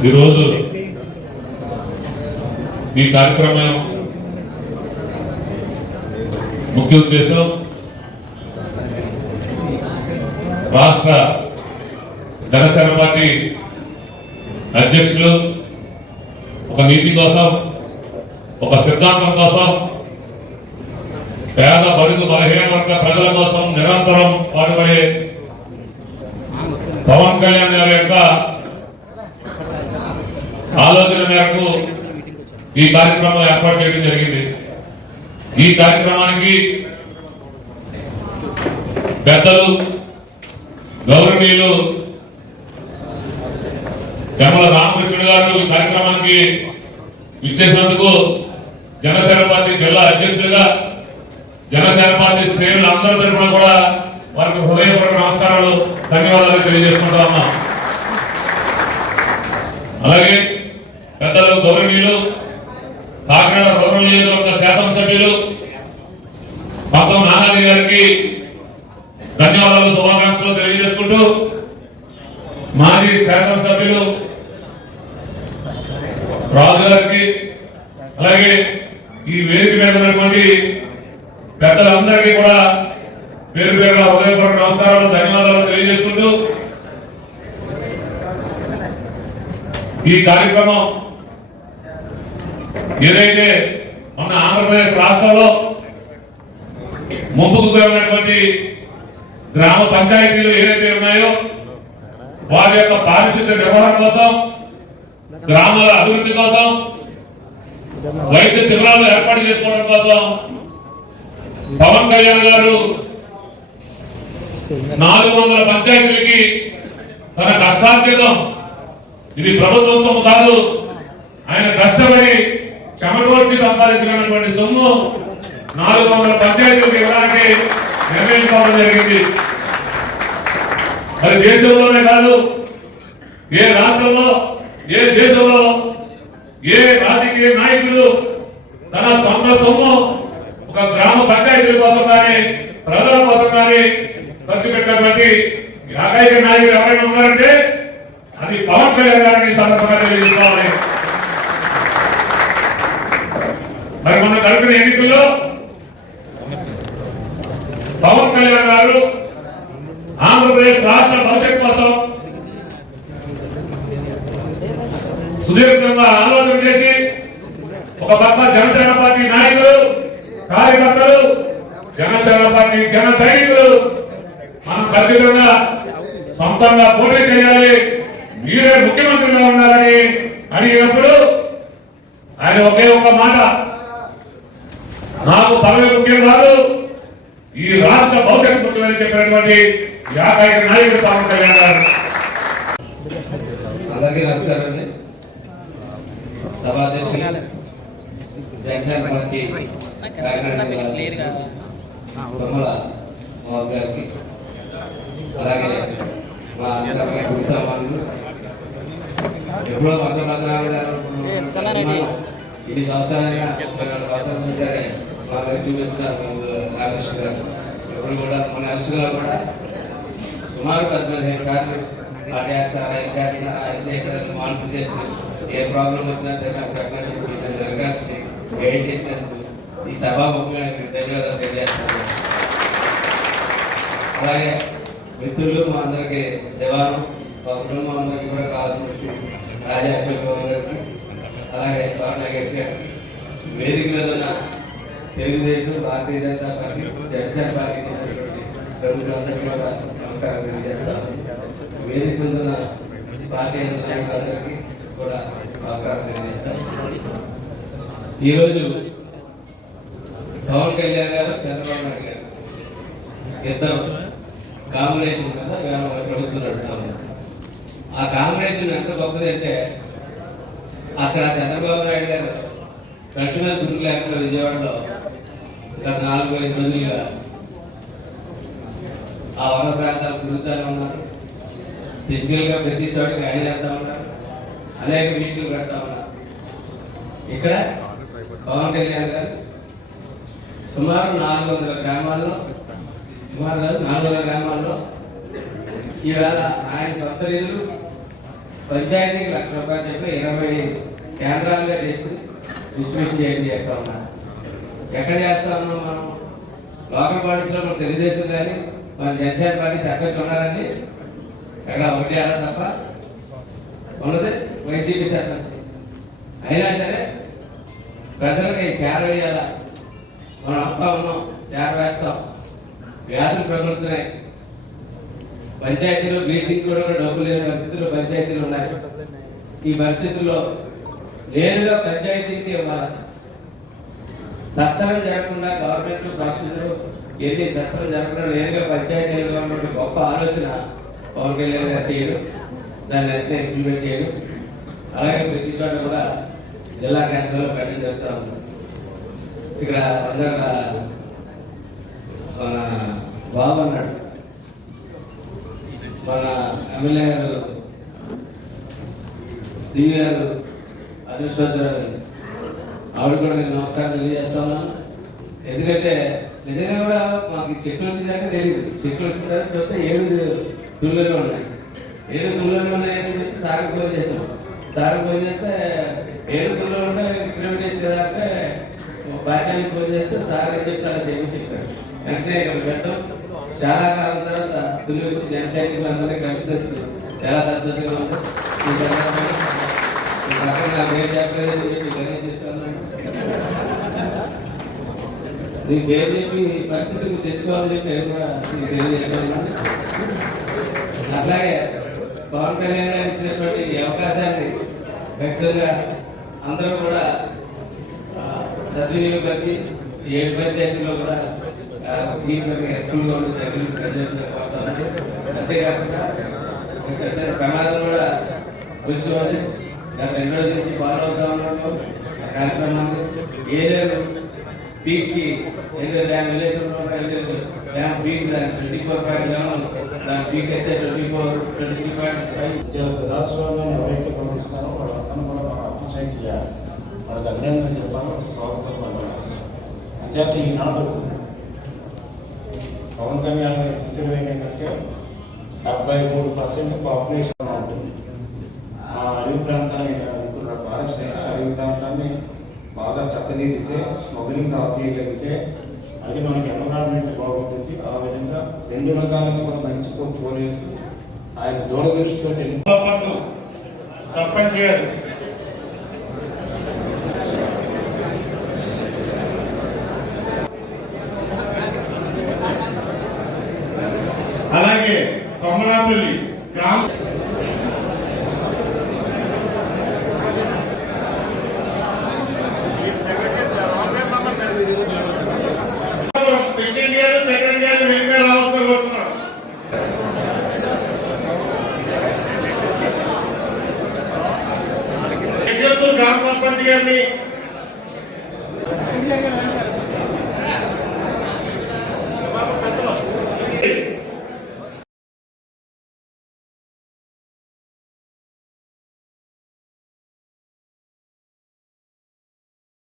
ఈరోజు ఈ కార్యక్రమం ముఖ్య ఉద్దేశం రాష్ట్ర జనసేన పార్టీ అధ్యక్షులు ఒక నీతి కోసం ఒక సిద్ధాంతం కోసం పేద బడుగు బలహీన వర్గ ప్రజల కోసం నిరంతరం పాటుపడే పవన్ కళ్యాణ్ గారి యొక్క ఆలోచన మేరకు ఈ కార్యక్రమం ఏర్పాటు చేయడం జరిగింది. ఈ కార్యక్రమానికి పెద్దలు గౌరవనీయులు యమల రామకృష్ణుడు గారు ఈ కార్యక్రమానికి ఇచ్చేసినందుకు జనసేన పార్టీ జిల్లా అధ్యక్షులుగా జనసేన పార్టీ శ్రేణులు అందరి తరఫున కూడా వారికి హృదయపూర్వక నమస్కారాలు ధన్యవాదాలు తెలియజేసుకుంటా ఉన్నాం. అలాగే పెద్దలు గౌరవనీయులు కాకినాడ రూరల్ నియోజకవర్గ శాసనసభ్యులు పక్కం నానాజీ గారికి ధన్యవాదాలు శుభాకాంక్షలు తెలియజేసుకుంటూ మాజీ శాసనసభ్యులు రాజు గారికి అలాగే ఈ వేదిక మీద ఉన్నటువంటి పెద్దలందరికీ కూడా పేరు పేరుగా హృదయపూర్వక నమస్కారాలు ధన్యవాదాలు తెలియజేసుకుంటూ ఈ కార్యక్రమం ఏదైతే మన ఆంధ్రప్రదేశ్ రాష్ట్రంలో ముంపుకు పోయినటువంటి గ్రామ పంచాయతీలు ఏవైతే ఉన్నాయో వారి యొక్క పారిశుద్ధ్య నిర్వహణ కోసం గ్రామాల అభివృద్ధి కోసం వైద్య శిబిరాలు ఏర్పాటు చేసుకోవడం కోసం పవన్ కళ్యాణ్ గారు నాలుగు వందల పంచాయతీలకి తన కష్టార్జితం. ఇది ప్రభుత్వం కాదు. ఆయన కష్టపడి చెమటోర్చి సంపాదించినటువంటి సొమ్ము నాలుగు వందల పంచాయతీలకు ఇవ్వడానికి నిర్ణయించుకోవడం జరిగింది. మరి దేశంలోనే కాదు ఏ రాష్ట్రంలో ఏ దేశంలో ఏ రాజకీయ నాయకులు తన సొంత సొమ్ము ఒక గ్రామ పంచాయతీల కోసం కానీ ప్రజల కోసం కానీ ఖర్చు పెట్టినటువంటి ఏకైక నాయకుడు ఎవరైనా ఉన్నారంటే అది పవన్ కళ్యాణ్ గారిని సందర్భంగా తెలియజేసుకోవాలి. మరి మొన్న గడిపిన ఎన్నికల్లో పవన్ కళ్యాణ్ గారు ఆంధ్రప్రదేశ్ రాష్ట్ర భవిష్యత్ కోసం సుదీర్ఘంగా ఆలోచన చేసి ఒక పక్క జనసేన పార్టీ నాయకులు కార్యకర్తలు జనసేన పార్టీ జన సైనికులు మనం ఖచ్చితంగా సొంతంగా పోటీ చేయాలి. మీరే ముఖ్యమంత్రిగా ఉండాలని అడిగినప్పుడు ఆయన ఒకే ఒక మాట. నాకు పదవి ముఖ్యం కాదు. ఈ రాష్ట్ర భవిష్యత్తు ముఖ్యమని చెప్పినటువంటి ఏకైక నాయకుడు పవన్ కళ్యాణ్ గారు. అలాగే నమస్కారండి సభాధ్యక్షులు. తుమ్మల గారికి. అలాగే మా అందరికీ ఎప్పుడో ఇది సంవత్సరాలుగా ముప్పై నాలుగు సంవత్సరాల నుంచి మా వైపు చూపిస్తున్నారు రామకృష్ణ గారు. ఎప్పుడు కూడా మన అలసిగా కూడా సుమారు పద్నాలుగు సార్లు మార్పు చేసి ఏ ప్రాబ్లం వచ్చినా సరే నాకు సహకరించి దరఖాస్తు గైడ్ చేసినందుకు ఈ సభాముఖంగా మీకు ధన్యవాదాలు తెలియజేస్తున్నాను. అలాగే మిత్రులు మా అందరికి జవాను మా కుటుంబం అందరికీ కూడా కావాల్సిన రాజా అశోక్ గారికి అలాగే నాగేష్ గారు. వేదిక మీద ఉన్న తెలుగుదేశం భారతీయ జనతా పార్టీ జనసేన పార్టీ ప్రభుత్వాలందరికీ కూడా నమస్కారం తెలియజేస్తాను వేదిక మీద ఉన్న పార్టీ నాయకులందరికీ కూడా నమస్కారం తెలియజేస్తాను ఈరోజు పవన్ కళ్యాణ్ గారు చంద్రబాబు నాయుడు గారు ఇద్దరు కాంబినేషన్ కదా ప్రభుత్వం నడుపుతాము ఆ కాంబినేషన్ ఎంత గొప్పది అంటే అక్కడ చంద్రబాబు నాయుడు గారు కట్టు మీద గుర్తు లేకుండా విజయవాడలో గత నాలుగు ఐదు రోజులుగా ఆ వన ప్రాంతాలు తిరుగుతూనే ఉన్నారు. ఫిజికల్గా ప్రతి చోటకి ఆయన చేస్తా ఉన్నారు. అనేక మీటింగ్లు పెడతా ఉన్నారు. ఇక్కడ పవన్ కళ్యాణ్ గారు. సుమారు నాలుగు వందల గ్రామాల్లో సుమారు కాదు నాలుగు వందల గ్రామాల్లో ఈవేళ ఆయన సొంత నిధులు పంచాయతీకి లక్ష రూపాయలు చెప్పి ఇరవై కేంద్రాలుగా చేసి డిస్ట్రిబ్యూషన్ చేయండి చేస్తా ఉన్నారు. ఎక్కడ చేస్తా ఉన్నాం మనం? లోకల్ పార్టీస్లో మన తెలుగుదేశం కానీ మన జనసేన పార్టీ సర్పంచ్ ఉన్నారండి. ఎక్కడ ఒకటి అలా తప్ప ఉన్నది వైసీపీ సర్పంచ్. అయినా సరే ప్రజలకి చేర వేయాలా మనం అప్ప ఉన్నాం చేర వేస్తాం వ్యాధులు ప్రబలుతున్నాయి. పంచాయతీలో బ్లీచింగ్ కూడా డబ్బు లేని పరిస్థితుల్లో పంచాయతీలు ఉన్నాయి. ఈ పరిస్థితుల్లో నేరుగా పంచాయతీకి ఇవ్వాలి? దసరా జరగకుండా గవర్నమెంట్ ప్రాసెసర్ ఎన్ని దసరా జరగకుండా నేరుగా పంచాయతీ గవర్నమెంట్ గొప్ప ఆలోచన. పవన్ కళ్యాణ్ గారు చేయడం దాన్ని అయితే ఇంప్లిమెంట్ చేయడం అలాగే ప్రతి చోట కూడా జిల్లా కేంద్రంలో పెట్టడం చేస్తా ఉన్నాం ఇక్కడ అందరూ మన బాబు అన్నాడు. మన ఎమ్మెల్యే గారు దివ్య గారు అదృష్టవంతురాలు ఆవిడ కూడా నేను నమస్కారం తెలియజేస్తా ఉన్నాను. ఎందుకంటే నిజంగా కూడా మాకు చెట్లు వచ్చిందాక తెలియదు. చెట్లు వచ్చిన తర్వాత చూస్తే ఏడు తుళ్ళలో ఉన్నాయి. ఏడు తుళ్ళలో ఉన్నాయని చెప్పి సార్ ఫోన్ చేసాం సార్ ఫోన్ చేస్తే ఏడుగులో ఉంటే క్రిమినేషన్ అంటే బాధ్యానికి ఫోన్ చేస్తే సార్ అని చెప్తే అలా చెప్పి చెప్పారు. వెంటనే ఇక్కడ పెట్టాం. చాలా కాలం తర్వాత పులి వచ్చి జనసైనికులు అందరినీ కలిసి చాలా సంతోషంగా ఉంది. ఈ చెప్పలేదు చెప్పి చెప్తాను నీ పేరు చెప్పి పరిస్థితి నువ్వు తెచ్చుకోవాలని చెప్పి నేను కూడా నీకు తెలియజేస్తున్నాను అట్లాగే పవన్ కళ్యాణ్ గారు ఇచ్చినటువంటి అవకాశాన్ని ఖచ్చితంగా అందరూ కూడా ఆ, ఏడు పంచాయతీలో కూడా ఎక్కువగా ఉండే తగిన ప్రజలకు అంతేకాకుండా ప్రమాదం కూడా కూర్చోవాలి గత రెండు రోజుల నుంచి ఫాలో అవుతా ఉన్నాము. ఆ కార్యక్రమాన్ని Yeleru పీక్కి Yeleru dam village Yeleru dam peak దాని ట్వంటీ ఫోర్ పాయింట్ డ్యామ్ దాని పీక్ అయితే twenty four twenty three point five. విద్యార్థి ఈనాడు పవన్ కళ్యాణ్ గారి ఏంటంటే డెబ్బై మూడు పర్సెంట్ పాపులేషన్ ఉంటుంది. ఆ అడవి ప్రాంతాన్ని ఇప్పుడు ఫారెస్ట్ అయితే అడవి ప్రాంతాన్ని బాగా చక్కదిద్దితే స్మగ్లింగ్ ఆఫ్ చేయగలిగితే అది మనకి ఎన్విరాన్మెంట్ బాగుంటుంది. ఆ విధంగా రెండు రకాలుగా కూడా మంచి పోలేదు ఆయన దూరదృష్టితో సర్పంచ్ గారు. Gracias.